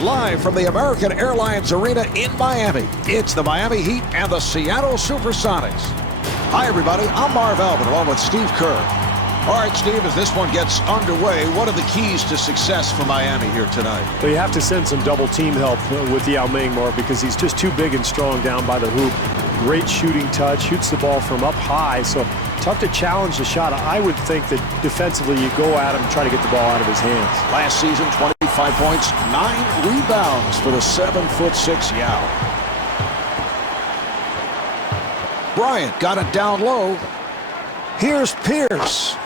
Live from the American Airlines Arena in Miami, it's the Miami Heat and the Seattle Supersonics. Hi, everybody. I'm Marv Albin, along with Steve Kerr. All right, Steve, as this one gets underway, what are the keys to success for Miami here tonight? Well, you have to send some double team help with Yao Ming, Marv, because he's just too big and strong down by the hoop. Great shooting touch, shoots the ball from up high, so tough to challenge the shot. I would think that defensively you go at him, try to get the ball out of his hands. Last season, 25 points, 9 rebounds for the 7'6" Yao. Bryant got it down low. Here's Pierce.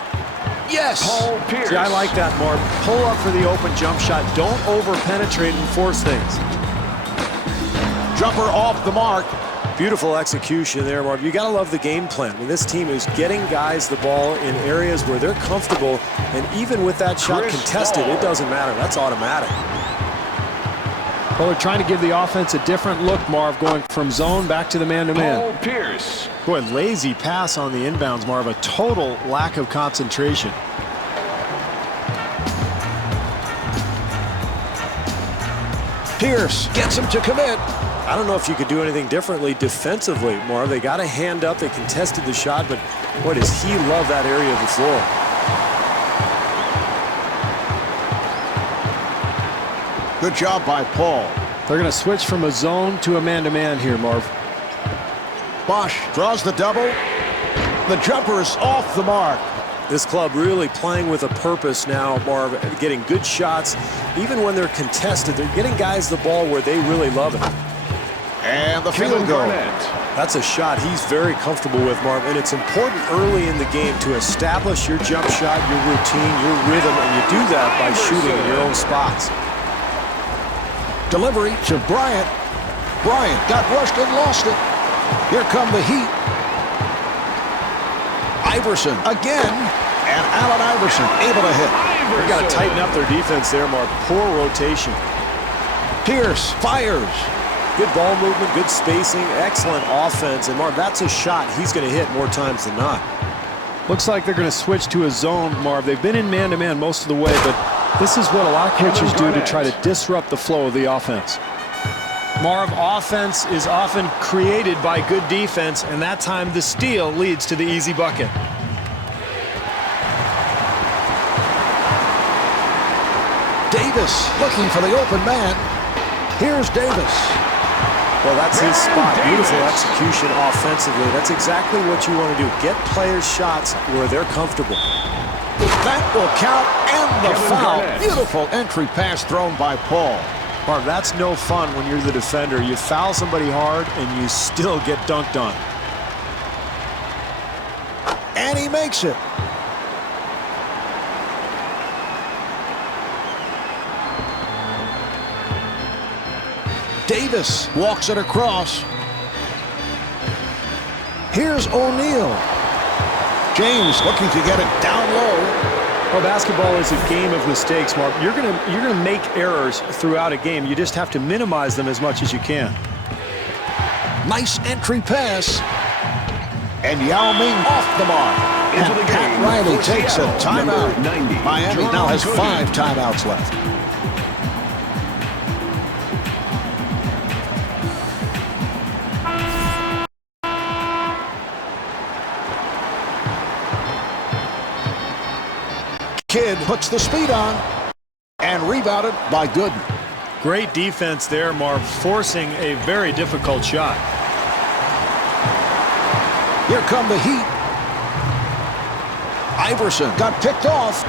Yes! Paul Pierce. See, I like that, Marv. Pull up for the open jump shot. Don't over-penetrate and force things. Jumper off the mark. Beautiful execution there, Marv. You got to love the game plan. I mean, this team is getting guys the ball in areas where they're comfortable, and even with that shot contested, it doesn't matter. That's automatic. Well, they're trying to give the offense a different look, Marv, going from zone back to the man-to-man. Paul Pierce. Boy, lazy pass on the inbounds, Marv. A total lack of concentration. Pierce gets him to commit. I don't know if you could do anything differently defensively, Marv. They got a hand up. They contested the shot, but boy, does he love that area of the floor. Good job by Paul. They're going to switch from a zone to a man-to-man here, Marv. Bosch draws the double. The jumper is off the mark. This club really playing with a purpose now, Marv, getting good shots. Even when they're contested, they're getting guys the ball where they really love it. And the field goal. That's a shot he's very comfortable with, Marv, and it's important early in the game to establish your jump shot, your routine, your rhythm, and you do that by shooting in your own spots. Delivery to Bryant. Bryant got rushed and lost it. Here come the Heat. Iverson again, and Allen Iverson able to hit. They've got to tighten up their defense there, Marv. Poor rotation. Pierce fires. Good ball movement, good spacing, excellent offense. And, Marv, that's a shot he's going to hit more times than not. Looks like they're going to switch to a zone, Marv. They've been in man-to-man most of the way, but this is what a lot of coaches do to try to disrupt the flow of the offense. Marv, offense is often created by good defense, and that time the steal leads to the easy bucket. Davis looking for the open man. Here's Davis. Well, that's his spot. Beautiful execution offensively. That's exactly what you want to do. Get players shots where they're comfortable. That will count, and the foul. Beautiful entry pass thrown by Paul. Marv, that's no fun when you're the defender. You foul somebody hard, and you still get dunked on. And he makes it. Davis walks it across. Here's O'Neal. James looking to get it down low. Well, basketball is a game of mistakes, Mark. You're gonna make errors throughout a game. You just have to minimize them as much as you can. Nice entry pass. And Yao Ming off the mark. And Pat Riley takes a timeout. Miami now has 5 timeouts left. Kidd puts the speed on and rebounded by Gooden. Great defense there, Marv, forcing a very difficult shot. Here come the Heat. Iverson got picked off.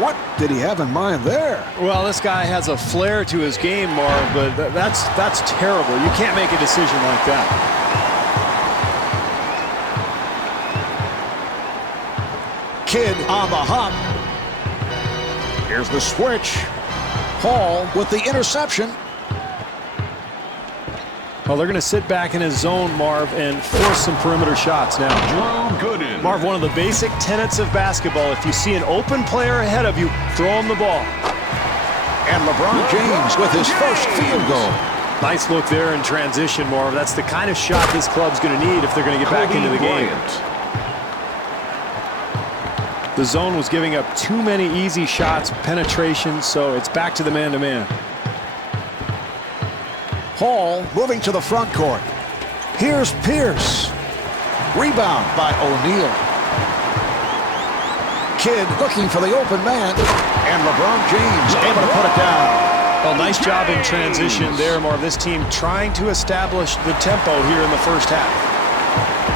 What did he have in mind there? Well, this guy has a flair to his game, Marv, but that's terrible. You can't make a decision like that. Kidd on the hop. Here's the switch. Paul with the interception. Well, they're going to sit back in his zone, Marv, and force some perimeter shots now. Marv, one of the basic tenets of basketball, if you see an open player ahead of you, throw him the ball. And LeBron James with his first field goal. Nice look there in transition, Marv. That's the kind of shot this club's going to need if they're going to get back into the game. The zone was giving up too many easy shots, penetration, so it's back to the man-to-man. Hall moving to the front court. Here's Pierce. Rebound by O'Neal. Kidd looking for the open man. And LeBron James able to put it down. Well, nice job in transition there, Marv. This team trying to establish the tempo here in the first half.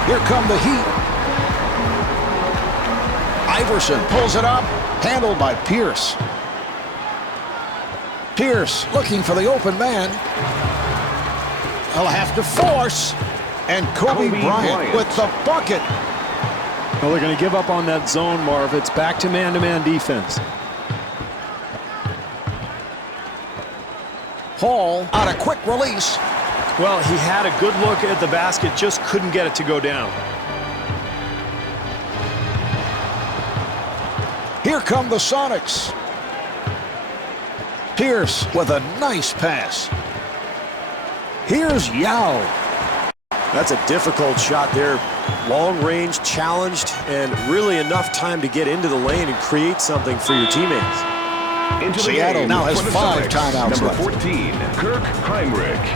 Here come the Heat. Iverson pulls it up. Handled by Pierce. Pierce looking for the open man. He'll have to force. And Kobe Bryant with the bucket. Well, they're going to give up on that zone, Marv. It's back to man-to-man defense. Hall on a quick release. Well, he had a good look at the basket, just couldn't get it to go down. Here come the Sonics. Pierce with a nice pass. Here's Yao. That's a difficult shot there. Long range, challenged, and really enough time to get into the lane and create something for your teammates. Into Seattle the game now has for the 5 Sonics. timeouts Number left. 14, Kirk Heinrich.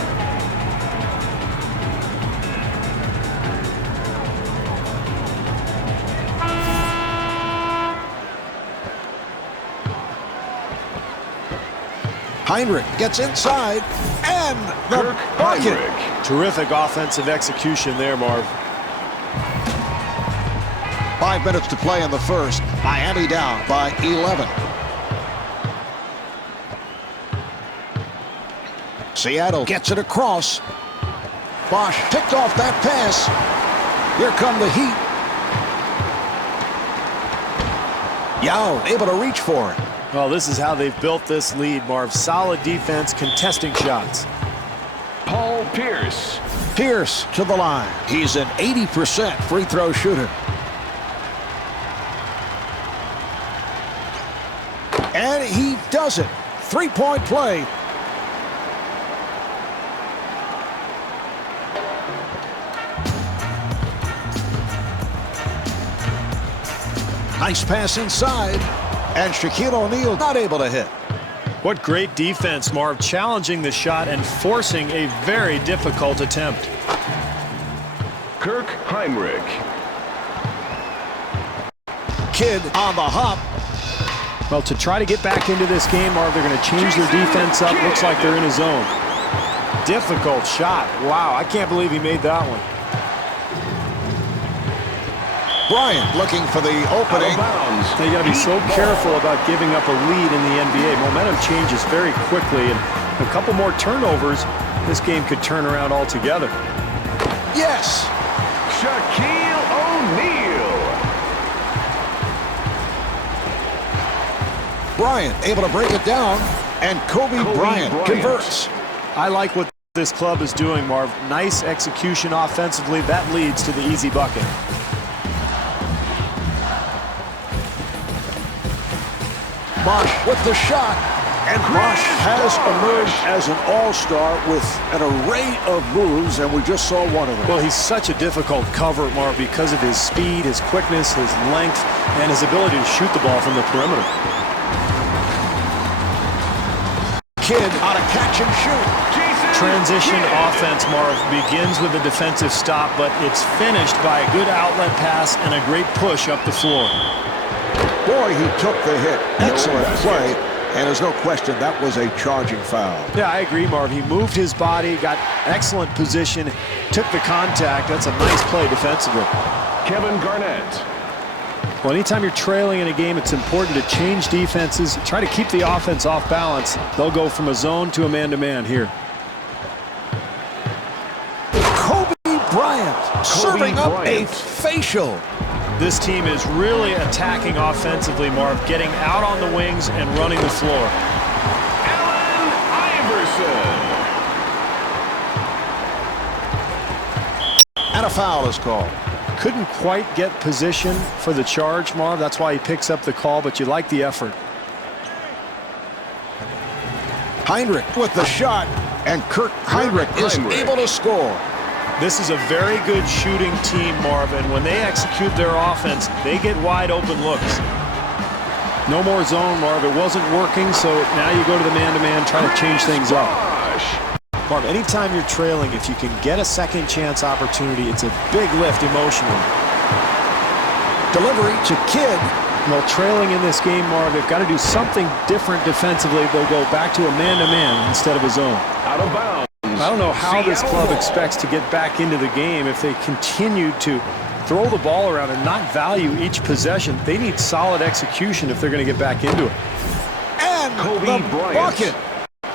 Heinrich gets inside, and the Kirk bucket. Heinrich. Terrific offensive execution there, Marv. 5 minutes to play in the first. Miami down by 11. Seattle gets it across. Bosch picked off that pass. Here come the Heat. Yao able to reach for it. Well, this is how they've built this lead, Marv. Solid defense, contesting shots. Paul Pierce. Pierce to the line. He's an 80% free throw shooter. And he does it. 3-point play. Nice pass inside. And Shaquille O'Neal not able to hit. What great defense, Marv, challenging the shot and forcing a very difficult attempt. Kirk Heinrich. Kidd on the hop. Well, to try to get back into this game, Marv, they're going to change their defense up. Looks like they're in a zone. Difficult shot. Wow, I can't believe he made that one. Bryant looking for the opening. They got to be so careful about giving up a lead in the NBA. Momentum changes very quickly, and a couple more turnovers, this game could turn around altogether. Yes. Shaquille O'Neal. Bryant able to break it down, and Kobe Bryant converts. I like what this club is doing, Marv. Nice execution offensively. That leads to the easy bucket. Bosch with the shot, and Bosch has emerged as an all-star with an array of moves, and we just saw one of them. Well, he's such a difficult cover, Marv, because of his speed, his quickness, his length, and his ability to shoot the ball from the perimeter. Kidd on a catch and shoot. Transition offense, Marv, begins with a defensive stop, but it's finished by a good outlet pass and a great push up the floor. Boy, he took the hit. Excellent play, and there's no question that was a charging foul. Yeah, I agree, Marv. He moved his body, got excellent position, took the contact. That's a nice play defensively. Kevin Garnett. Well, anytime you're trailing in a game, it's important to change defenses, try to keep the offense off balance. They'll go from a zone to a man-to-man here. Kobe Bryant serving up a facial. This team is really attacking offensively, Marv, getting out on the wings and running the floor. Allen Iverson. And a foul is called. Couldn't quite get position for the charge, Marv. That's why he picks up the call, but you like the effort. Heinrich with the shot, and Kirk Heinrich is able to score. This is a very good shooting team, Marv, and when they execute their offense, they get wide open looks. No more zone, Marv. It wasn't working, so now you go to the man-to-man, try to change things up. Marv, anytime you're trailing, if you can get a second chance opportunity, it's a big lift emotionally. Delivery to Kidd. Well, trailing in this game, Marv, they've got to do something different defensively. They'll go back to a man-to-man instead of a zone. Out of bounds. I don't know how this Seattle club ball. expects to get back into the game if they continue to throw the ball around and not value each possession. They need solid execution if they're going to get back into it. And Kobe the Bryant. bucket.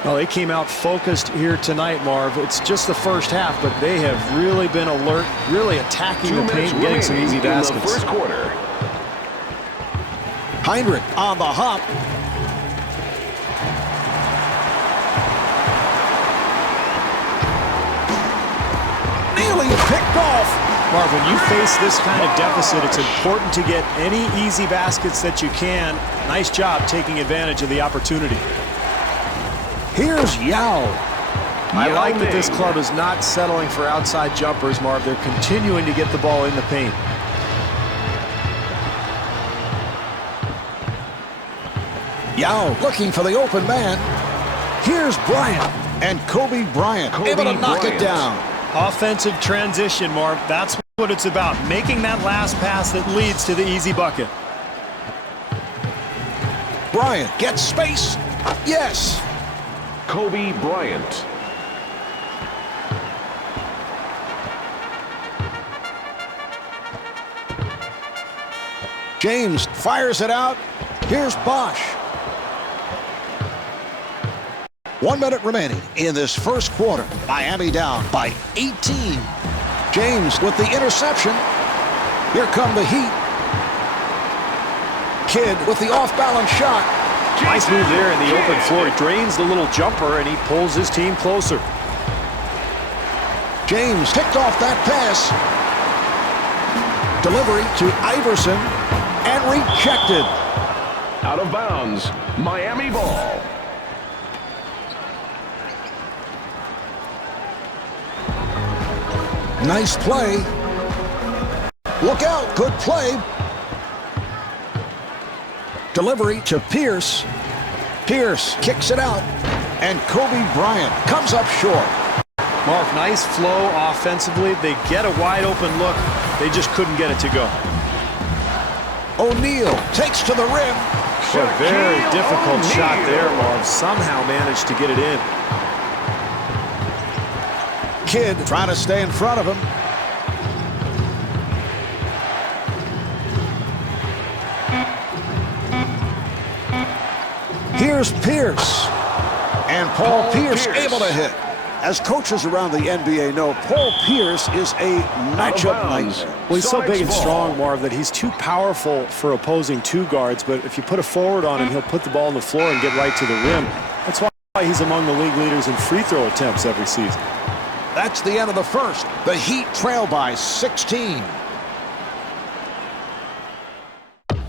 Well, they came out focused here tonight, Marv. It's just the first half, but they have really been alert, really attacking 2 the minutes paint and getting some remaining easy in the baskets. first quarter. Heinrich on the hop. Nearly picked off. Marv, when you face this kind of deficit, it's important to get any easy baskets that you can. Nice job taking advantage of the opportunity. Here's Yao. I Yao like that this Ming. club is not settling for outside jumpers, Marv. They're continuing to get the ball in the paint. Yao looking for the open man. Here's Bryant. And Kobe Bryant able to knock it Bryant. down. Offensive transition, Marv. That's what it's about. Making that last pass that leads to the easy bucket. Bryant gets space. Yes. Kobe Bryant. James fires it out. Here's Bosch. 1 minute remaining in this first quarter. Miami down by 18. James with the interception. Here come the Heat. Kidd with the off-balance shot. Nice move there in the open floor. He drains the little jumper, and he pulls his team closer. James picked off that pass. Delivery to Iverson and rejected. Out of bounds. Miami ball. Nice play. Look out, good play. Delivery to Pierce. Pierce kicks it out. And Kobe Bryant comes up short. Marv, nice flow offensively. They get a wide open look. They just couldn't get it to go. O'Neal takes to the rim. A very Shaquille difficult shot O'Neal. there, Marv. Somehow managed to get it in. Kidd trying to stay in front of him. Here's Pierce. And Paul Pierce able to hit. As coaches around the NBA know, Paul Pierce is a matchup bounds. nightmare. Well, he's so big and Sonic's strong, ball. Marv, that he's too powerful for opposing two guards. But if you put a forward on him, he'll put the ball on the floor and get right to the rim. That's why he's among the league leaders in free throw attempts every season. That's the end of the first. The Heat trail by 16.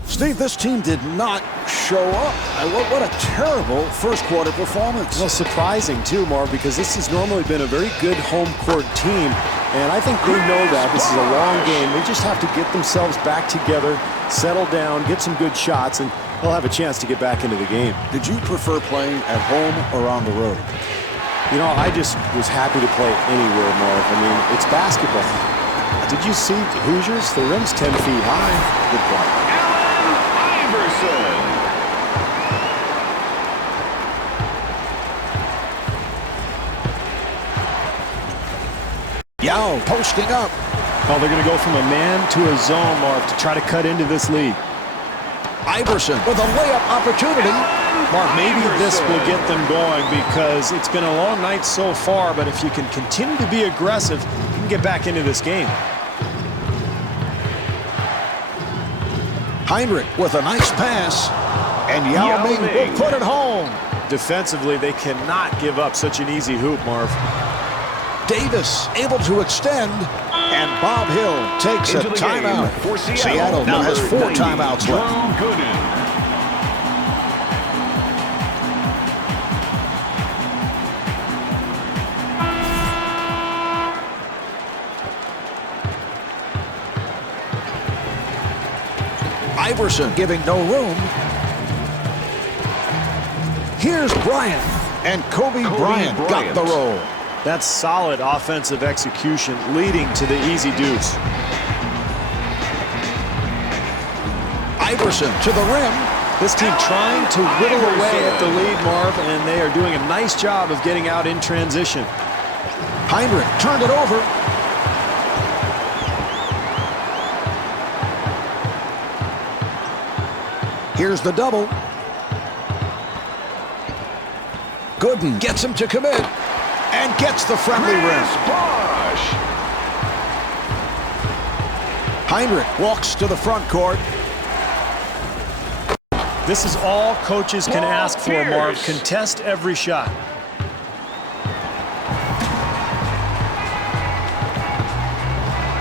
Steve, this team did not show up. What a terrible first quarter performance. Well, surprising, too, Marv, because this has normally been a very good home court team. And I think they know that. This is a long game. They just have to get themselves back together, settle down, get some good shots, and they'll have a chance to get back into the game. Did you prefer playing at home or on the road? You know, I just was happy to play anywhere, Marv. I mean, it's basketball. Did you see Hoosiers? The rim's 10 feet high. Good play. Iverson. Yao posting up. Well, they're going to go from a man to a zone, Marv, to try to cut into this lead. Iverson with a layup opportunity. Marv, maybe this will get them going because it's been a long night so far, but if you can continue to be aggressive, you can get back into this game. Heinrich with a nice pass. And Yao Ming will put it home. Defensively, they cannot give up such an easy hoop, Marv. Davis able to extend. And Bob Hill takes a Into the game timeout. for Seattle. Now has 4 Number 90, timeouts left. Drew Gooden. Iverson giving no room. Here's Bryant. And Kobe Bryant got the roll. That's solid offensive execution leading to the easy deuce. Iverson to the rim. This team trying to whittle away at the lead, Marv, and they are doing a nice job of getting out in transition. Heinrich turned it over. Here's the double. Gooden gets him to commit and gets the friendly rim. Heinrich walks to the front court. This is all coaches can ask for, Marv. Contest every shot.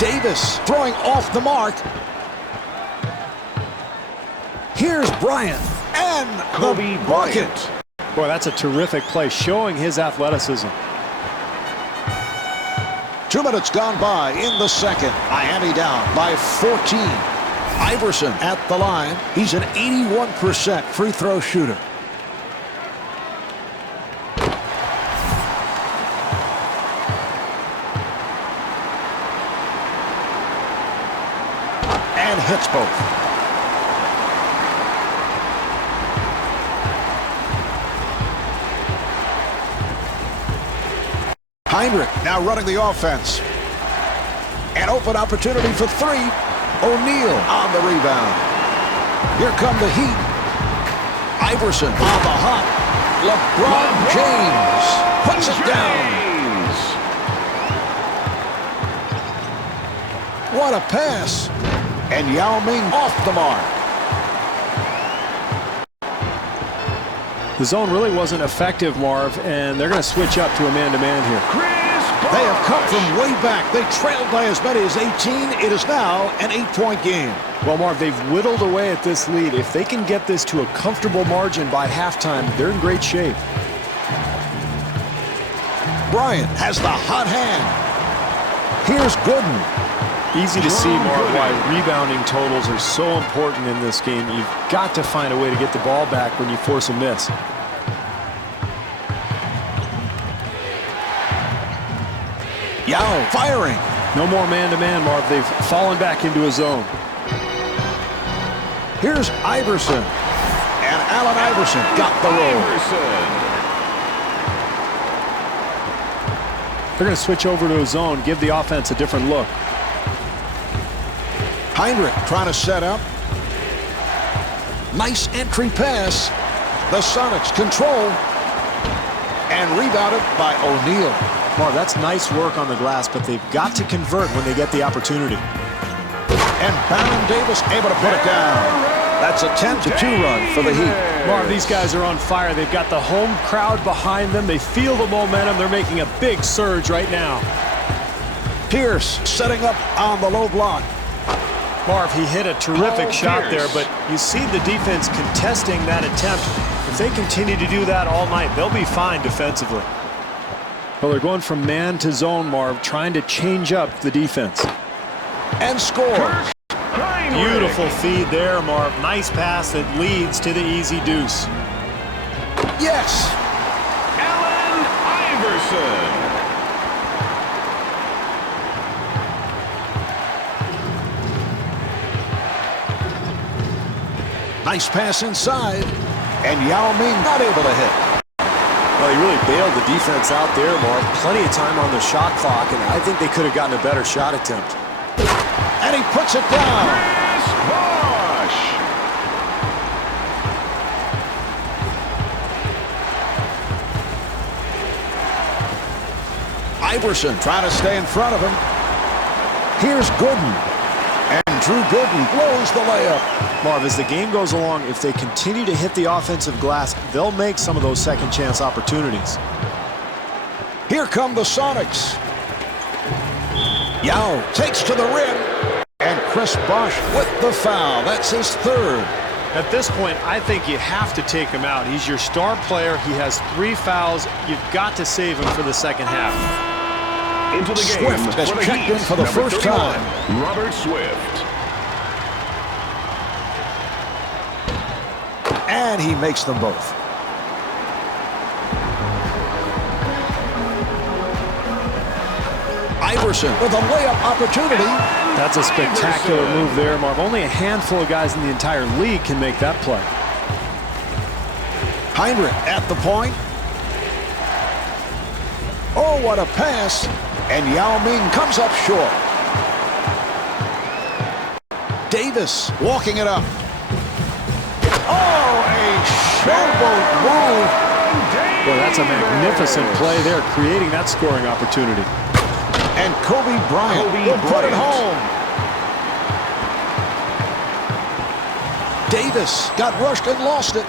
Davis throwing off the mark. Here's Bryant and Kobe the bucket. Boy, that's a terrific play, showing his athleticism. 2 minutes gone by in the second. Miami down by 14. Iverson at the line. He's an 81% free throw shooter. And hits both. Heinrich now running the offense. An open opportunity for three. O'Neal on the rebound. Here come the Heat. Iverson on the hop. LeBron James puts it down. What a pass. And Yao Ming off the mark. The zone really wasn't effective, Marv, and they're going to switch up to a man-to-man here. They have come from way back. They trailed by as many as 18. It is now an 8-point game. Well, Marv, they've whittled away at this lead. If they can get this to a comfortable margin by halftime, they're in great shape. Bryant has the hot hand. Here's Gooden. Easy to see, Marv, why rebounding totals are so important in this game. You've got to find a way to get the ball back when you force a miss. Yao firing. No more man-to-man, Marv. They've fallen back into a zone. Here's Iverson. And Allen Iverson got the roll. They're going to switch over to a zone, give the offense a different look. Heinrich trying to set up. Nice entry pass. The Sonics control. And rebounded by O'Neal. Marv, that's nice work on the glass, but they've got to convert when they get the opportunity. And Baron Davis able to put it down. That's a 10-2 run for the Heat. Marv, these guys are on fire. They've got the home crowd behind them. They feel the momentum. They're making a big surge right now. Pierce setting up on the low block. Marv, he hit a terrific shot there, but you see the defense contesting that attempt. If they continue to do that all night, they'll be fine defensively. Well, they're going from man to zone, Marv, trying to change up the defense. And score. Beautiful feed there, Marv. Nice pass that leads to the easy deuce. Yes. Allen Iverson. Nice pass inside. And Yao Ming not able to hit. Well, he really bailed the defense out there, Mark. Plenty of time on the shot clock, and I think they could have gotten a better shot attempt. And he puts it down. Iverson trying to stay in front of him. Here's Gooden. And Drew Gooden blows the layup. Marv, as the game goes along, if they continue to hit the offensive glass, they'll make some of those second chance opportunities. Here come the Sonics. Yao takes to the rim. And Chris Bosh with the foul. That's his third. At this point, I think you have to take him out. He's your star player. He has 3 fouls. You've got to save him for the second half. Into the game Swift has for the checked Heat, in for the number first 31, time. Robert Swift. And he makes them both. Iverson with a layup opportunity. That's a spectacular move there, Marv. Only a handful of guys in the entire league can make that play. Heinrich at the point. Oh, what a pass. And Yao Ming comes up short. Davis walking it up. Oh, a showboat move. Well, that's a magnificent play there, creating that scoring opportunity. And Kobe Bryant will put it home. Davis got rushed and lost it.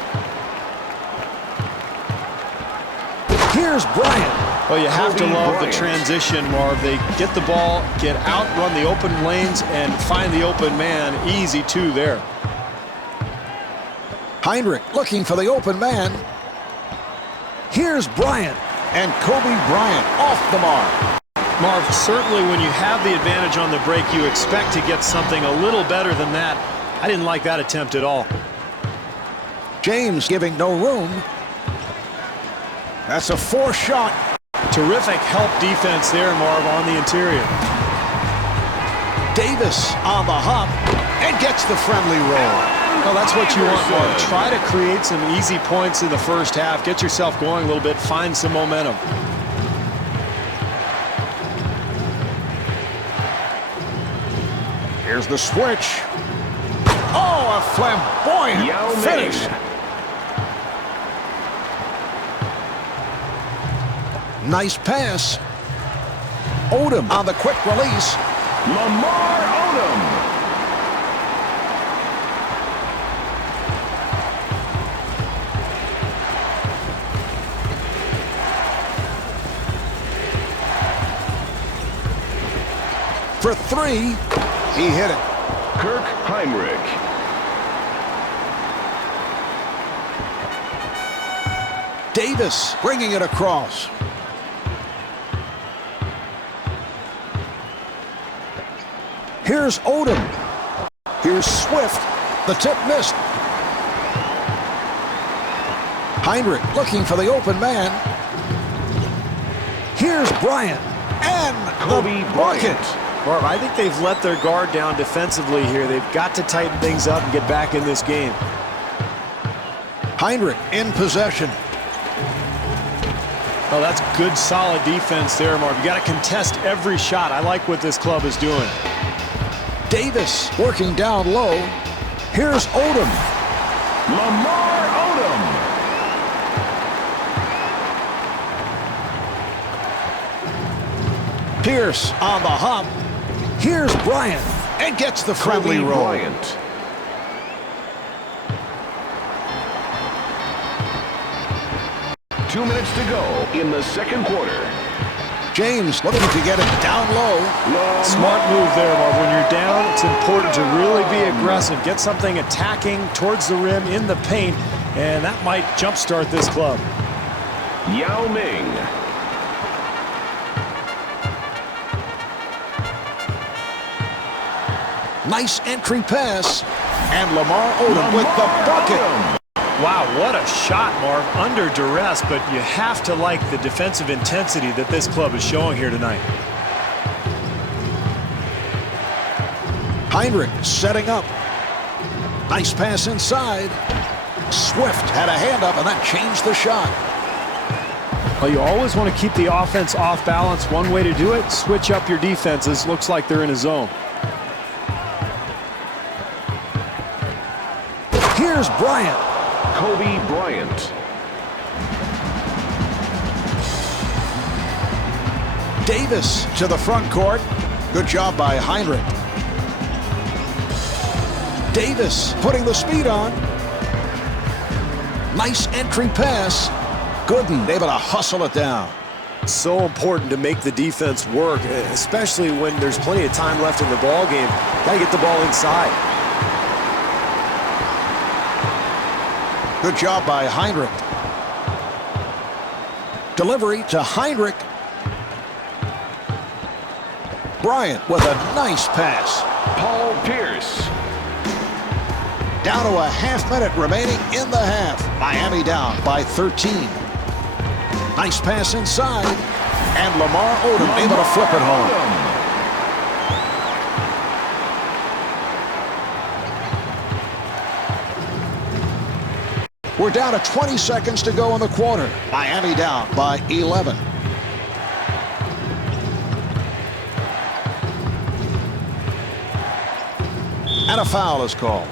Here's Bryant. Well, you have to love the transition, Marv. They get the ball, get out, run the open lanes, and find the open man. Easy two there. Heinrich looking for the open man. Here's Bryant. And Kobe Bryant off the mark. Marv, certainly when you have the advantage on the break, you expect to get something a little better than that. I didn't like that attempt at all. James giving no room. That's a forced shot. Terrific help defense there, Marv, on the interior. Davis on the hop and gets the friendly roll. Well, that's what you want, Marv. Try to create some easy points in the first half. Get yourself going a little bit. Find some momentum. Here's the switch. Oh, a flamboyant finish. Nice pass. Odom on the quick release. Lamar Odom. For three, he hit it. Kirk Heinrich. Davis bringing it across. Here's Odom. Here's Swift. The tip missed. Heinrich looking for the open man. Here's Bryant. And Kobe the bucket. Marv, I think they've let their guard down defensively here. They've got to tighten things up and get back in this game. Heinrich in possession. Oh, that's good, solid defense there, Marv. You got to contest every shot. I like what this club is doing. Davis working down low. Here's Odom. Lamar Odom. Pierce on the hop. Here's Bryant and gets the friendly Kobe roll. Bryant. Two minutes to go in the second quarter. James looking to get it down low. Smart move there, Marv. When you're down, it's important to really be aggressive. Get something attacking towards the rim in the paint, and that might jumpstart this club. Yao Ming. Nice entry pass. And Lamar Odom with the bucket. Wow, what a shot, Marv. Under duress, but you have to like the defensive intensity that this club is showing here tonight. Heinrich setting up. Nice pass inside. Swift had a hand up, and that changed the shot. Well, you always want to keep the offense off balance. One way to do it, switch up your defenses. Looks like they're in a zone. Here's Bryant. Kobe Bryant. Davis to the front court. Good job by Heinrich. Davis putting the speed on. Nice entry pass. Gooden able to hustle it down. So important to make the defense work, especially when there's plenty of time left in the ball game. Got to get the ball inside. Good job by Heinrich. Delivery to Heinrich. Bryant with a nice pass. Paul Pierce. Down to a half minute remaining in the half. Miami down by 13. Nice pass inside. And Lamar Odom able to flip it home. We're down to 20 seconds to go in the quarter. Miami down by 11. And a foul is called.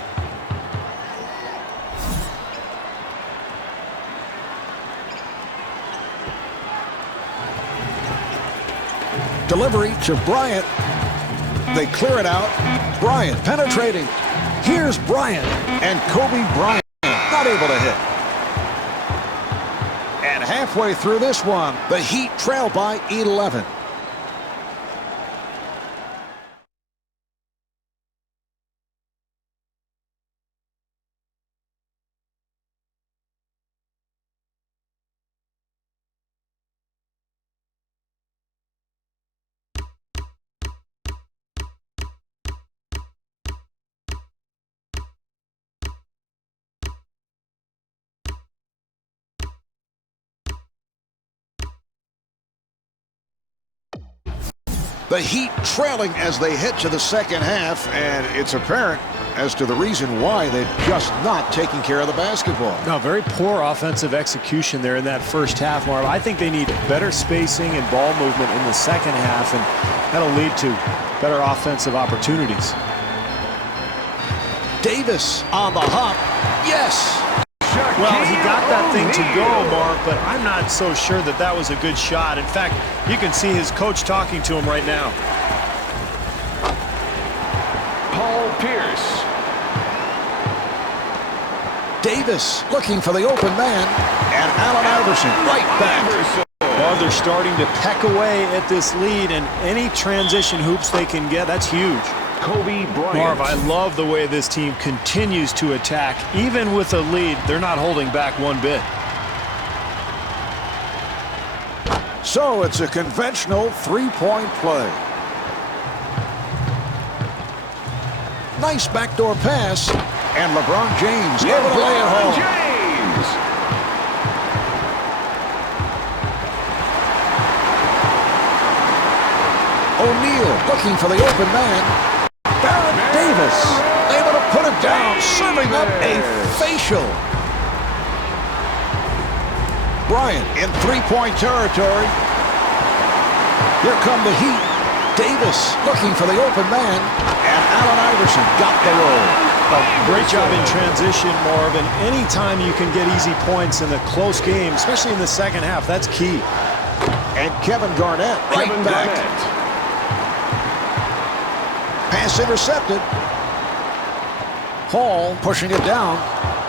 Delivery to Bryant. They clear it out. Bryant penetrating. Here's Bryant. And Kobe Bryant not able to hit. And halfway through this one, the Heat trail by 11. The Heat trailing as they head to the second half, and it's apparent as to the reason why they're just not taking care of the basketball. No, very poor offensive execution there in that first half, Marv. I think they need better spacing and ball movement in the second half, and that'll lead to better offensive opportunities. Davis on the hop. Yes! Well, he got that thing to go, Marv, but I'm not so sure that that was a good shot. In fact, you can see his coach talking to him right now. Paul Pierce. Davis looking for the open man, and Allen Iverson right back. Well, they're starting to peck away at this lead, and any transition hoops they can get, that's huge. Kobe Bryant. Marv, I love the way this team continues to attack. Even with a lead, they're not holding back one bit. So it's a conventional three-point play. Nice backdoor pass, and LeBron James able to lay it home. James. O'Neal looking for the open man. Baron Davis able to put it down, serving up a facial. Bryant in three-point territory. Here come the Heat. Davis looking for the open man, and Allen Iverson got the roll. Great job in transition, Marv, and anytime you can get easy points in a close game, especially in the second half, that's key. And Kevin Garnett right back. Pass intercepted. Paul pushing it down,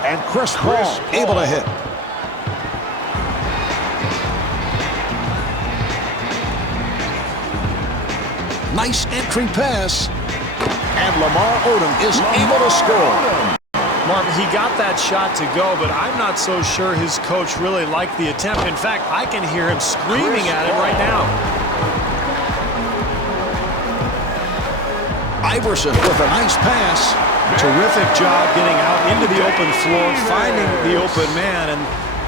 and Chris Paul able to hit. Nice entry pass, and Lamar Odom is able to score. Marv, he got that shot to go, but I'm not so sure his coach really liked the attempt. In fact, I can hear him screaming at him right now. Iverson with a nice pass. Terrific job getting out into the open floor, finding the open man, and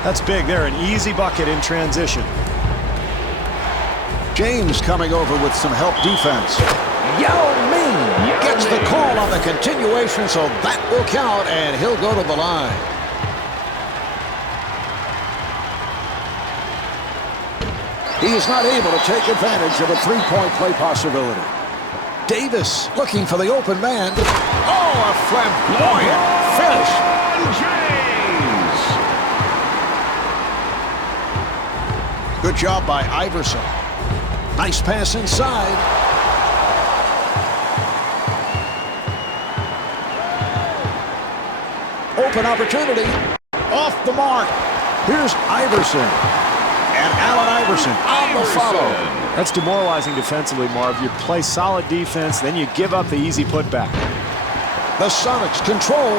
that's big there, an easy bucket in transition. James coming over with some help defense. Yao Ming gets the call on the continuation, so that will count, and he'll go to the line. He is not able to take advantage of a three-point play possibility. Davis looking for the open man. Oh, a flamboyant finish. James. Good job by Iverson. Nice pass inside. Open opportunity. Off the mark. Here's Iverson. And Allen Iverson on the follow. That's demoralizing defensively, Marv. You play solid defense, then you give up the easy putback. The Sonics control,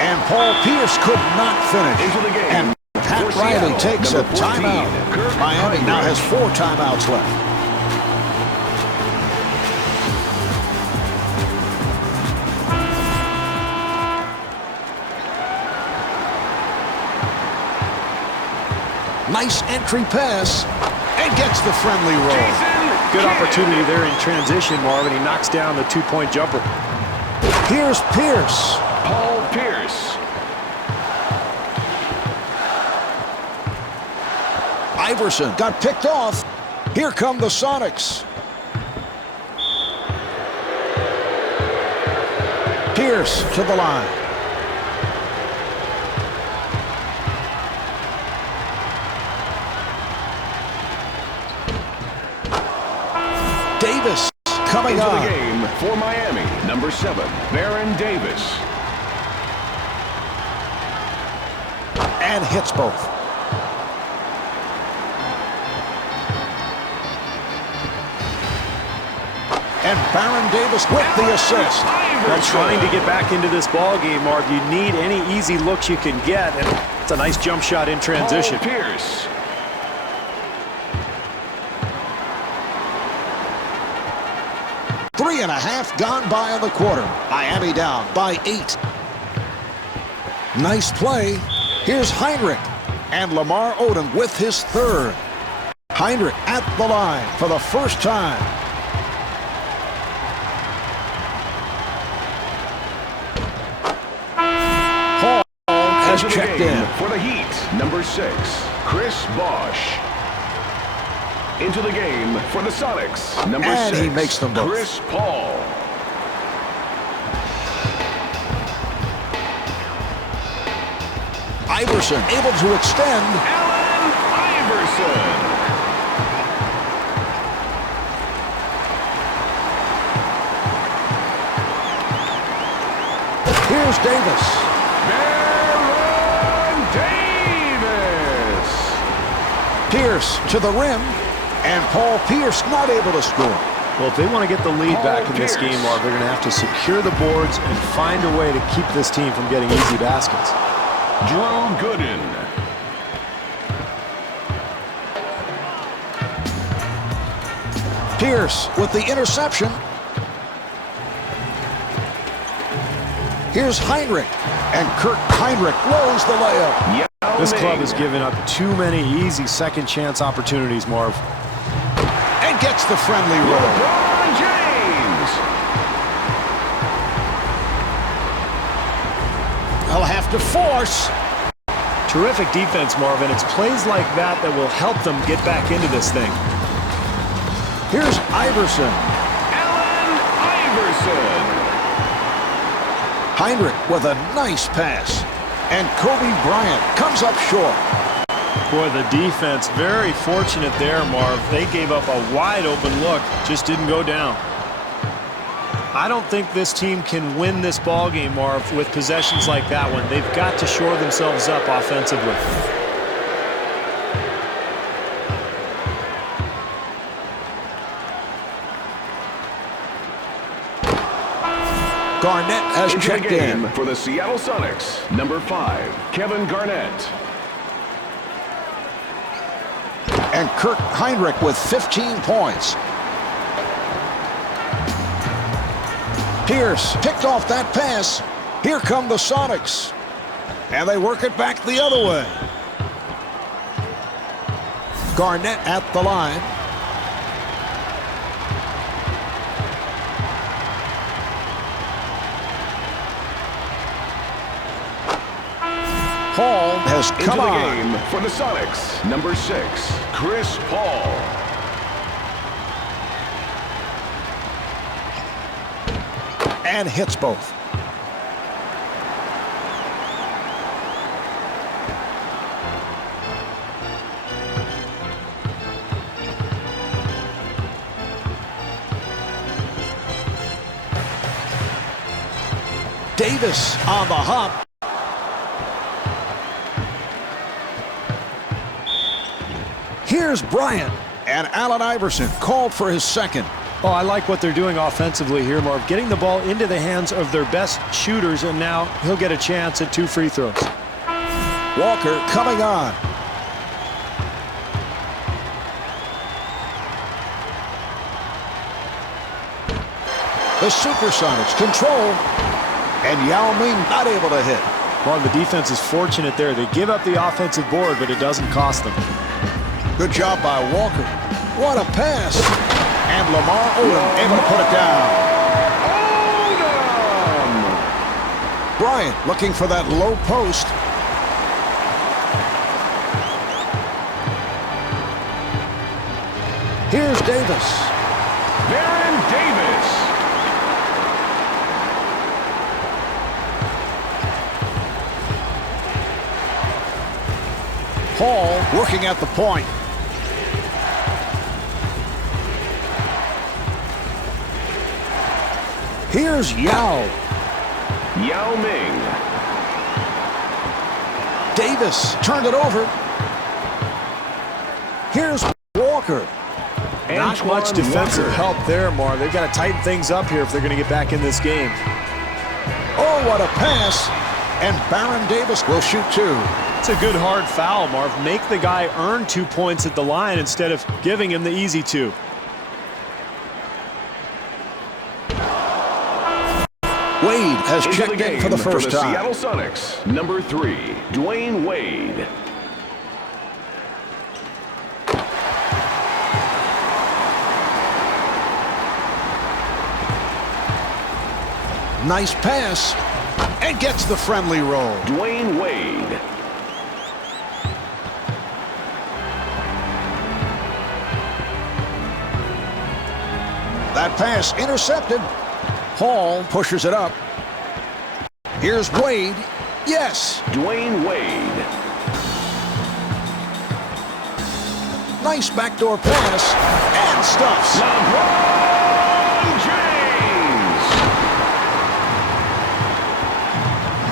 and Paul Pierce could not finish. Into the game. And Pat Riley takes a timeout. Miami now has 4 timeouts left. Nice entry pass, and gets the friendly roll. Good opportunity there in transition, Marvin. He knocks down the two-point jumper. Here's Pierce. Paul Pierce. Iverson got picked off. Here come the Sonics. Pierce to the line. Davis coming Into on. the game for Miami, number 7, Baron Davis. And hits both. And Baron Davis with the assist. Well, trying to get back into this ball game, Marv, you need any easy looks you can get, and it's a nice jump shot in transition. Paul Pierce. Three and a half gone by in the quarter. Miami down by 8. Nice play. Here's Heinrich. And Lamar Odom with his third. Heinrich at the line for the first time. Hall has checked in. For the Heat, number 6, Chris Bosh. Into the game for the Sonics, number And 6, he makes them both. Chris Paul. Iverson able to extend. Allen Iverson. Here's Davis. Baron Davis. Pierce to the rim. And Paul Pierce not able to score. Well, if they want to get the lead Paul back in this Pierce. game, Marv, they're going to have to secure the boards and find a way to keep this team from getting easy baskets. Drew Gooden. Pierce with the interception. Here's Heinrich. And Kurt Heinrich blows the layup. This club has given up too many easy second chance opportunities, Marv. And gets the friendly roll. LeBron James. He'll have to force. Terrific defense, Marvin. It's plays like that that will help them get back into this thing. Here's Iverson. Allen Iverson. Heinrich with a nice pass. And Kobe Bryant comes up short. Boy, the defense very fortunate there, Marv. They gave up a wide open look, just didn't go down. I don't think this team can win this ball game, Marv, with possessions like that one. They've got to shore themselves up offensively. Garnett has Into the checked game in. for the Seattle Sonics, number 5, Kevin Garnett. And Kurt Heinrich with 15 points. Pierce picked off that pass. Here come the Sonics. And they work it back the other way. Garnett at the line. Paul has Into come the on. game for the Sonics, number 6, Chris Paul. And hits both. Davis on the hop. Here's Bryant. And Allen Iverson called for his second. Oh, I like what they're doing offensively here, Marv. Getting the ball into the hands of their best shooters, and now he'll get a chance at 2 free throws. Walker coming on. The Supersonics control. And Yao Ming not able to hit. Well, the defense is fortunate there. They give up the offensive board, but it doesn't cost them. Good job by Walker. What a pass. And Lamar Odom able to put it down. Odom! Bryant looking for that low post. Here's Davis. Baron Davis. Hall working at the point. Here's Yao. Yao Ming. Davis turned it over. Here's Walker. Not much defensive help there, Marv. They've got to tighten things up here if they're going to get back in this game. Oh, what a pass. And Baron Davis will shoot two. It's a good hard foul, Marv. Make the guy earn 2 points at the line instead of giving him the easy two. Wade has checked in for the first time. Seattle Sonics, number 3, Dwayne Wade. Nice pass. And gets the friendly roll. Dwayne Wade. That pass intercepted. Hall pushes it up. Here's Wade. Yes. Dwayne Wade. Nice backdoor pass. And stuffs. LeBron James.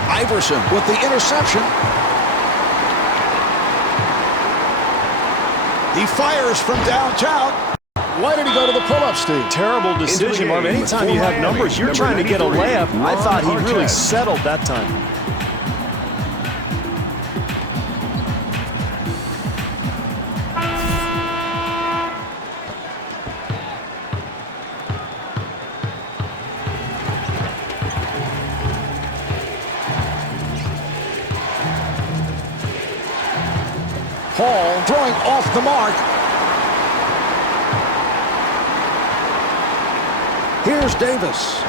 Iverson with the interception. He fires from downtown. Why did he go to the pull-up, Steve? Terrible decision, Marv. Anytime you have numbers, you're trying to get a layup. I thought he really settled that time. Hall throwing off the mark. Here's Davis.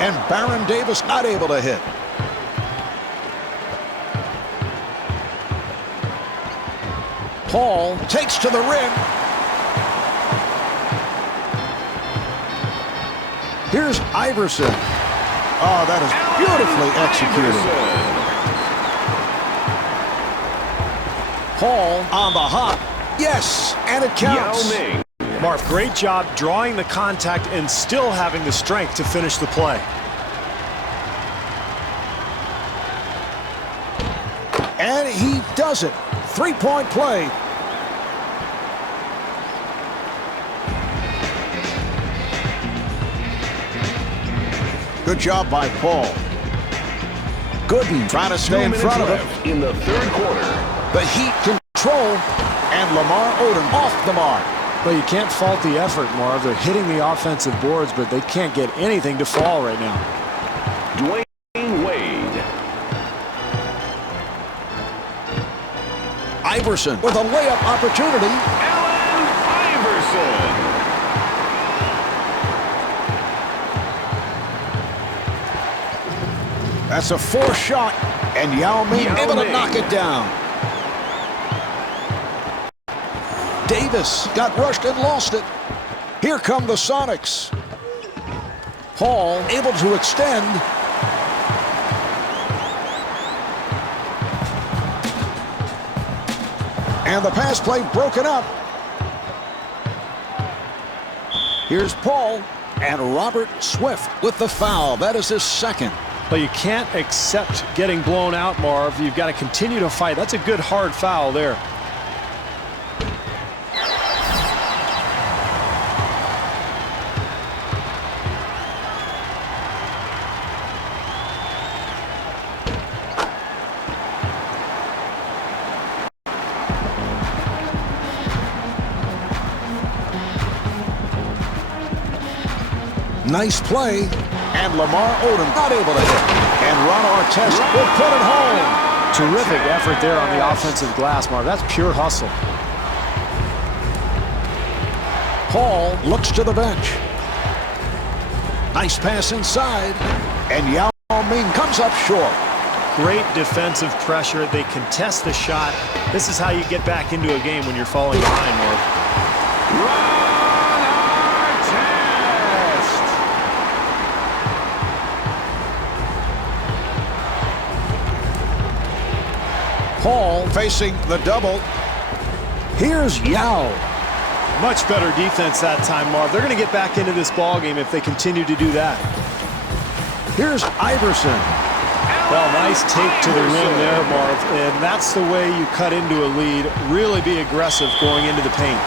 And Baron Davis not able to hit. Hall takes to the rim. Here's Iverson. Oh, that is beautifully executed. Hall on the hop. Yes, and it counts. Yao Ming. Marv, great job drawing the contact and still having the strength to finish the play. And he does it. Three-point play. Good job by Paul. Gooden trying to stay in front of him. In the third quarter. The Heat control, and Lamar Odom off the mark. But you can't fault the effort, Marv. They're hitting the offensive boards, but they can't get anything to fall right now. Dwayne Wade. Iverson with a layup opportunity. Allen Iverson. That's a forced shot, and Yao Ming able to knock it down. Davis got rushed and lost it. Here come the Sonics. Hall able to extend. And the pass play broken up. Here's Paul and Robert Swift with the foul. That is his second. But you can't accept getting blown out, Marv. You've got to continue to fight. That's a good hard foul there. Nice play, and Lamar Odom not able to hit. And Ron Artest will put it home. Terrific effort there on the offensive glass, Marv. That's pure hustle. Paul looks to the bench. Nice pass inside. And Yao Ming comes up short. Great defensive pressure. They contest the shot. This is how you get back into a game when you're falling behind, Mark. Run our test. Paul facing the double. Here's Yao. Much better defense that time, Marv. They're going to get back into this ball game if they continue to do that. Here's Iverson. Well, nice take to the rim there, Marv. And that's the way you cut into a lead. Really be aggressive going into the paint.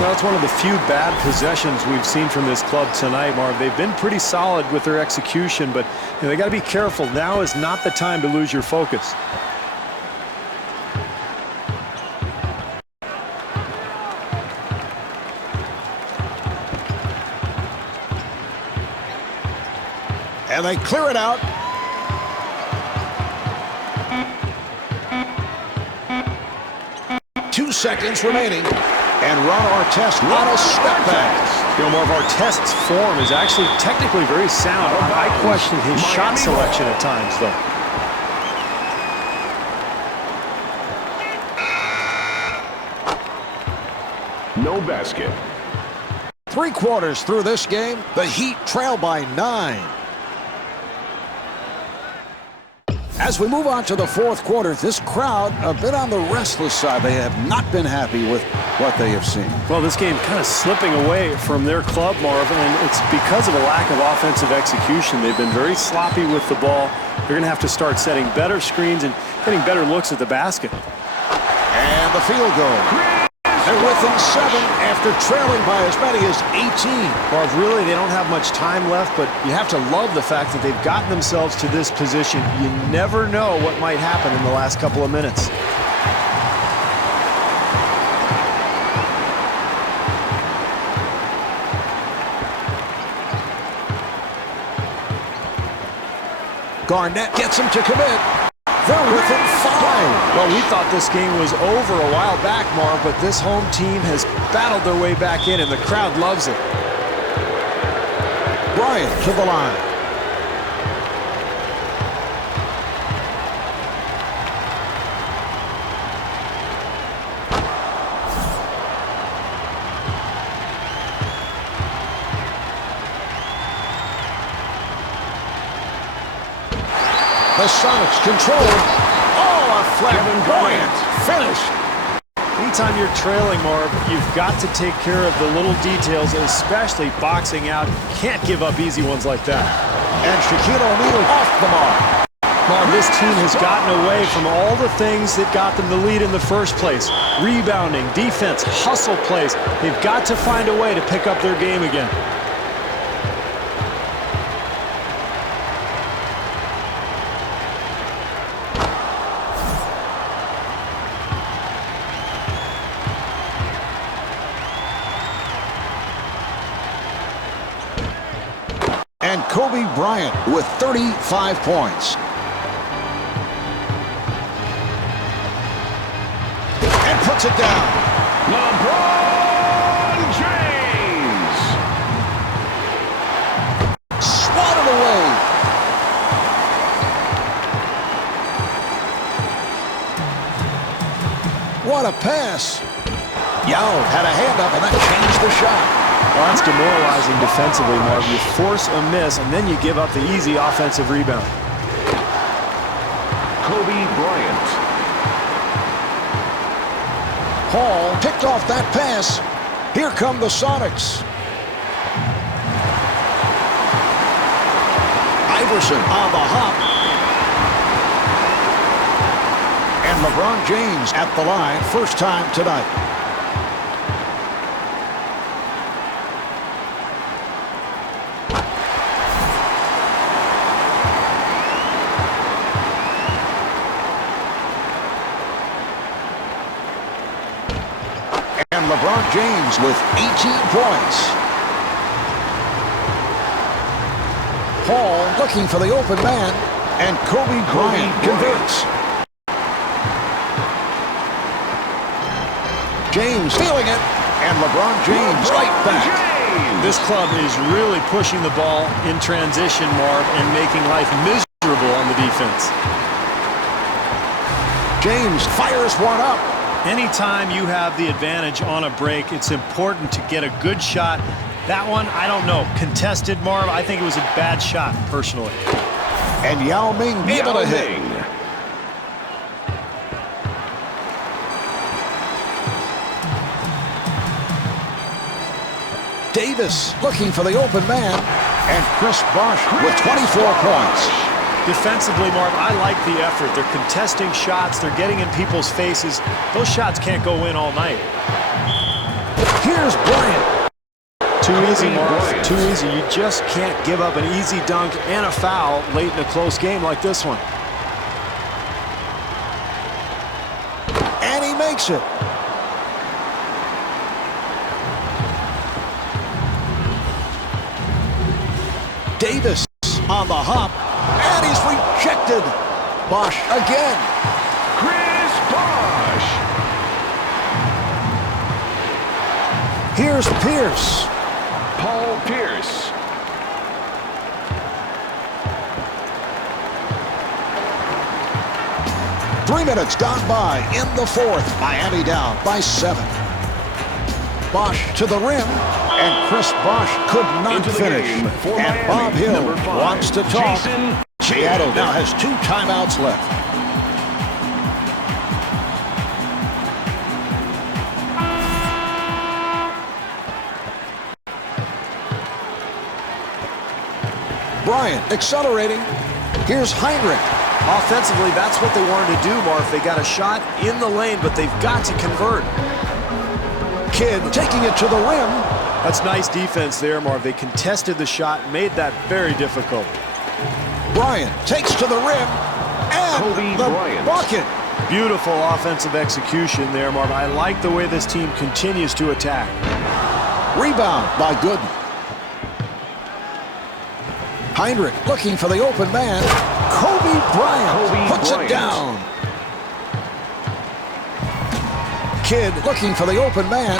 Well, it's one of the few bad possessions we've seen from this club tonight, Marv. They've been pretty solid with their execution, but they got to be careful. Now is not the time to lose your focus. And they clear it out. Two seconds remaining. And Ron Artest on a step back. You know, Marv, Artest's form is actually technically very sound. I question his shot selection at times, though. No basket. 3 quarters through this game, the Heat trail by 9. As we move on to the 4th quarter, this crowd a bit on the restless side. They have not been happy with what they have seen. Well, this game kind of slipping away from their club, Marv, and it's because of a lack of offensive execution. They've been very sloppy with the ball. They're going to have to start setting better screens and getting better looks at the basket. And the field goal. They're within 7 after trailing by as many as 18. Marv, really, they don't have much time left, but you have to love the fact that they've gotten themselves to this position. You never know what might happen in the last couple of minutes. Garnett gets him to commit. They're within 5. Well, we thought this game was over a while back, Marv, but this home team has battled their way back in, and the crowd loves it. Bryant to the line. The Sonics control. Oh, a flamboyant finish. Anytime you're trailing, Marv, you've got to take care of the little details, especially boxing out. You can't give up easy ones like that. And Shaquille O'Neal off the mark. Marv, this team has gotten away from all the things that got them the lead in the first place. Rebounding, defense, hustle plays. They've got to find a way to pick up their game again. And Kobe Bryant with 35 points. And puts it down. LeBron James. Swatted away. What a pass. Yao had a hand up, and that changed the shot. Well, that's demoralizing defensively, Marv. You force a miss, and then you give up the easy offensive rebound. Kobe Bryant. Paul picked off that pass. Here come the Sonics. Iverson on the hop. And LeBron James at the line, first time tonight. And LeBron James with 18 points. Paul looking for the open man, and Kobe Bryant converts. James feeling it, And LeBron James right back. This club is really pushing the ball in transition, Marv, and making life miserable on the defense. James fires one up. Anytime you have the advantage on a break, it's important to get a good shot. That one, I don't know. Contested, Marv. I think it was a bad shot, personally. And Yao Ming able to hit. Davis looking for the open man. And Chris Bosh with 24 points. Defensively, Marv, I like the effort. They're contesting shots. They're getting in people's faces. Those shots can't go in all night. Here's Bryant. Too easy, Marv. Too easy. You just can't give up an easy dunk and a foul late in a close game like this one. And he makes it. Davis on the hop. And he's rejected. Bosh again. Chris Bosh. Here's Pierce. Paul Pierce. Three minutes gone by in the fourth. Miami down by 7. Bosh to the rim. And Chris Bosh could not finish. And Bob Hill wants to talk. Seattle now has 2 timeouts left. Bryant accelerating. Here's Heinrich. Offensively, that's what they wanted to do, Marv. They got a shot in the lane, but they've got to convert. Kidd taking it to the rim. That's nice defense there, Marv. They contested the shot, made that very difficult. Bryant takes to the rim. And Kobe the Bryant. bucket. Beautiful offensive execution there, Marv. I like the way this team continues to attack. Rebound by Gooden. Heinrich looking for the open man. Kobe Bryant puts it down. Kidd looking for the open man.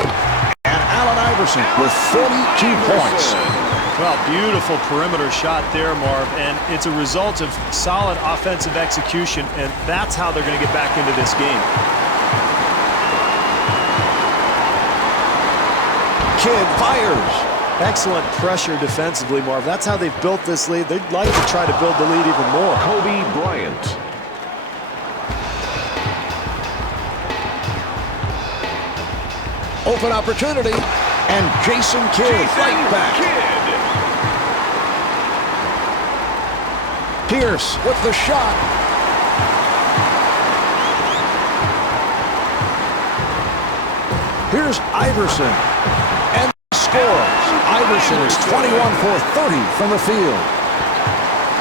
And Allen Iverson with 42 points. Well, beautiful perimeter shot there, Marv, and it's a result of solid offensive execution, and that's how they're going to get back into this game. Kidd fires. Excellent pressure defensively, Marv. That's how they've built this lead. They'd like to try to build the lead even more. Kobe Bryant. Open opportunity. And Jason Kidd right back. Pierce with the shot. Here's Iverson. And scores. Iverson is 21 for 30 from the field.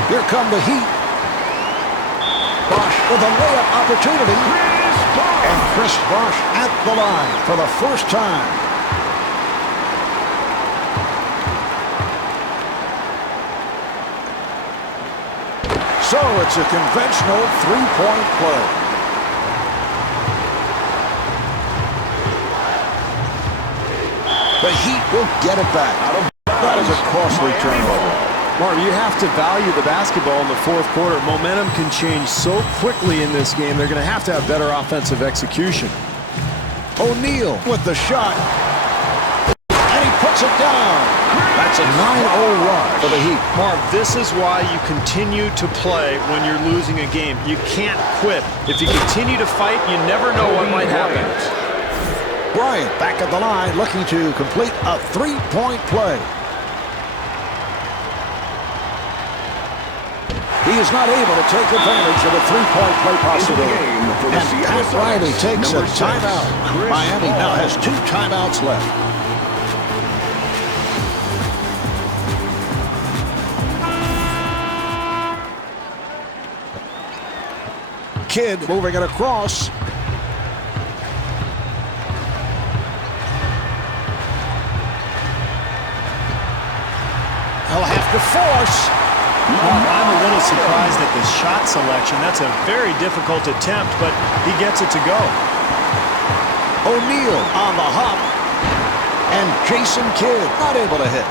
Here come the Heat. Bosh with a layup opportunity. And Chris Bosh at the line for the first time. So it's a conventional three-point play. The Heat will get it back. That is a costly turnover. Marv, you have to value the basketball in the fourth quarter. Momentum can change so quickly in this game. They're going to have better offensive execution. O'Neal with the shot. And he puts it down. That's a 9-0 run for the Heat. Marv, this is why you continue to play when you're losing a game. You can't quit. If you continue to fight, you never know what might happen. Bryant back at the line looking to complete a three-point play. He is not able to take advantage of a three-point play possibility. And Pat Riley takes a timeout. Miami now has 2 timeouts left. Kidd moving it across. He'll have to force. I'm a little surprised at the shot selection. That's a very difficult attempt, but he gets it to go. O'Neal on the hop. And Jason Kidd not able to hit.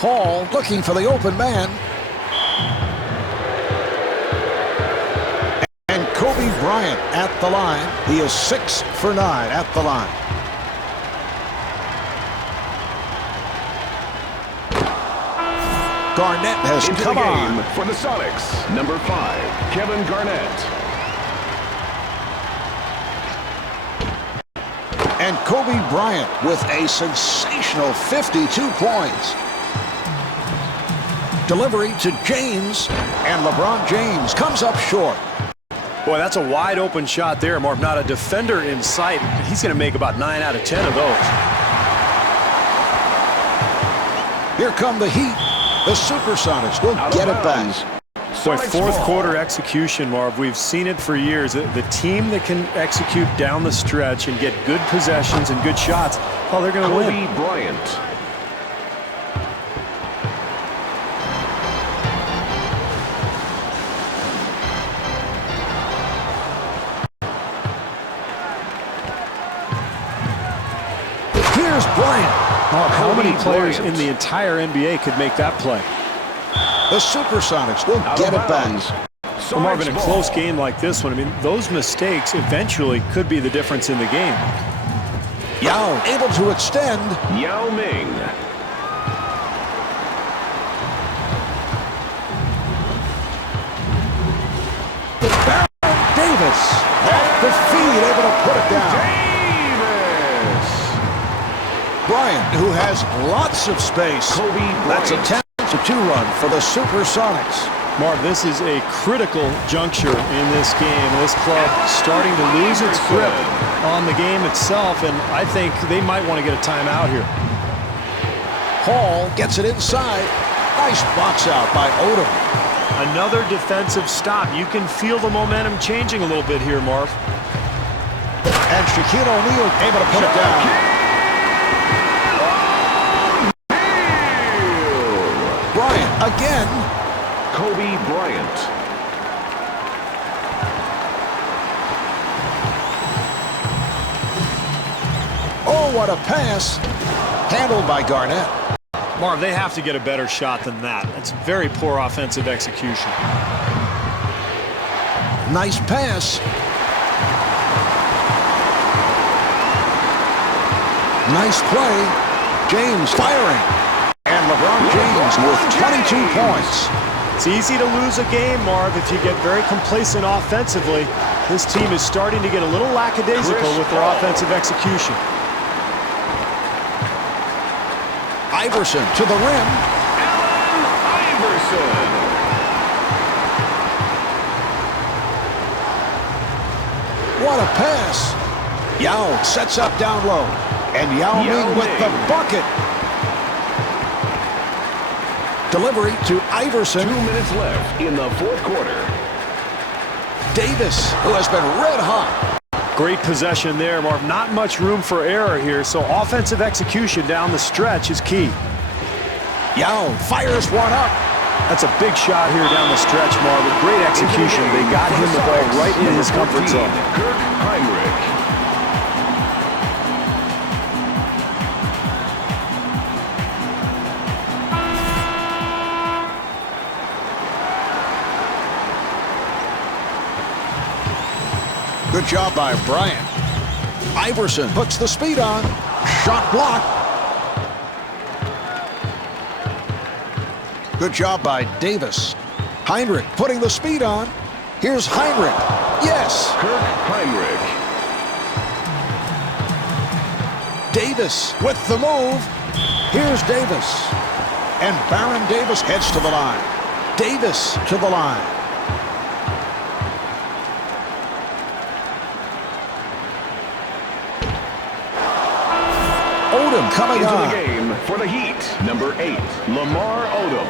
Hall looking for the open man. And Kobe Bryant at the line. He is 6 for 9 at the line. Garnett has Into come the game on. for the Sonics, number 5, Kevin Garnett. And Kobe Bryant with a sensational 52 points. Delivery to James, and LeBron James comes up short. Boy, that's a wide open shot there, Marv. Not a defender in sight. He's going to make about 9 out of 10 of those. Here come the Heat. The Supersonics will get it back. Boy, fourth quarter execution, Marv. We've seen it for years. The team that can execute down the stretch and get good possessions and good shots, oh, they're going to win. Kobe Bryant. Here's Bryant. How many Kobe players Bryant. in the entire NBA could make that play? The Supersonics will Out get of it back. bounds. Well, Marv, in a Sonics close ball. game like this one, I mean, those mistakes eventually could be the difference in the game. Yao able to extend. Yao Ming. Baron Davis off the feed, able to put it down. Davis. Bryant, who has lots of space. Kobe That's a Bryant. 10-2 run for the Supersonics. Marv, this is a critical juncture in this game. This club starting to lose its grip on the game itself, and I think they might want to get a timeout here. Hall gets it inside. Nice box out by Odom. Another defensive stop. You can feel the momentum changing a little bit here, Marv. And Shaquille O'Neal able to put it down. Bryant again. Kobe Bryant. Oh, what a pass. Handled by Garnett. Marv, they have to get a better shot than that. It's very poor offensive execution. Nice pass. Nice play. James firing. And LeBron James with 22 points. It's easy to lose a game, Marv, if you get very complacent offensively. This team is starting to get a little lackadaisical with their offensive execution. Iverson to the rim. Allen Iverson. What a pass. Yao sets up down low. And Yao Ming with the bucket. Delivery to Iverson. 2 minutes left in the fourth quarter. Davis, who has been red hot. Great possession there, Marv. Not much room for error here, so offensive execution down the stretch is key. Yao fires one up. That's a big shot here down the stretch, Marv. With great execution. They got him the ball right in his comfort zone. Kirk Heinrich. Good job by Bryant. Iverson puts the speed on. Shot blocked. Good job by Davis. Heinrich putting the speed on. Here's Heinrich. Yes. Kirk Heinrich. Davis with the move. Here's Davis. And Baron Davis heads to the line. Davis to the line. Odom coming Into on. the game for the Heat, number 8, Lamar Odom.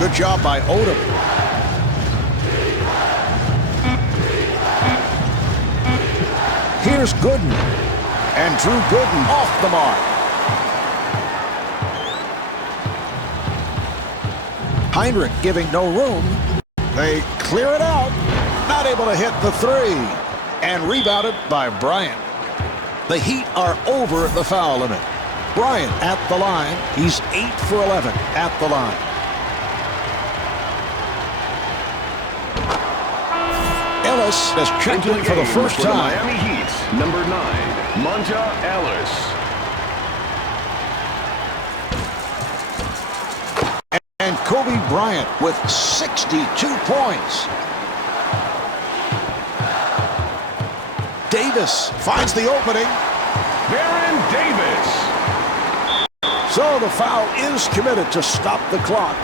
Good job by Odom. Here's Gooden. And Drew Gooden off the mark. Heinrich giving no room. They clear it out. Not able to hit the three. And rebounded by Bryant. The Heat are over the foul limit. Bryant at the line. He's 8 for 11 at the line. Ellis has checked in for the first time. The Miami Heat, number 9, Monta Ellis. And Kobe Bryant with 62 points. Davis finds the opening. Baron Davis. So the foul is committed to stop the clock.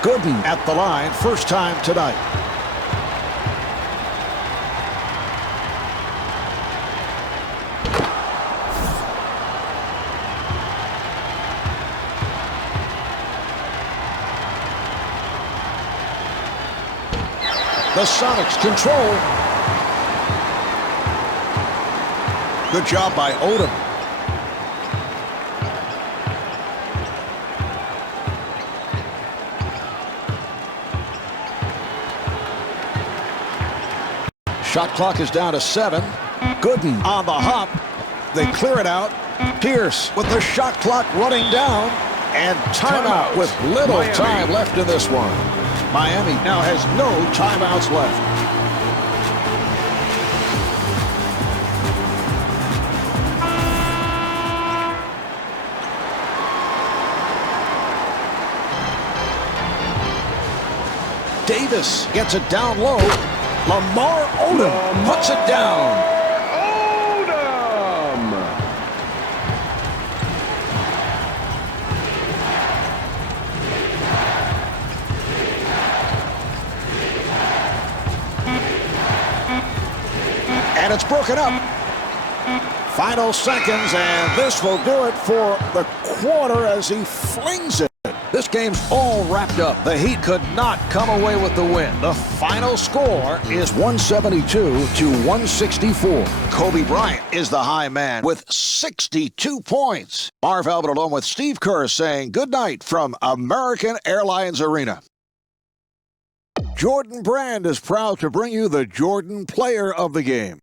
Gooden at the line, first time tonight. The Sonics control. Good job by Odom. Shot clock is down to 7. Gooden on the hop. They clear it out. Pierce with the shot clock running down. And timeout with little Miami. time left in this one. Miami now has no timeouts left. Davis gets it down low. Lamar Odom puts it down. Odom. And it's broken up. Final seconds, and this will do it for the quarter as he flings it. This game's all wrapped up. The Heat could not come away with the win. The final score is 172 to 164. Kobe Bryant is the high man with 62 points. Marv Albert along with Steve Kerr saying good night from American Airlines Arena. Jordan Brand is proud to bring you the Jordan Player of the Game.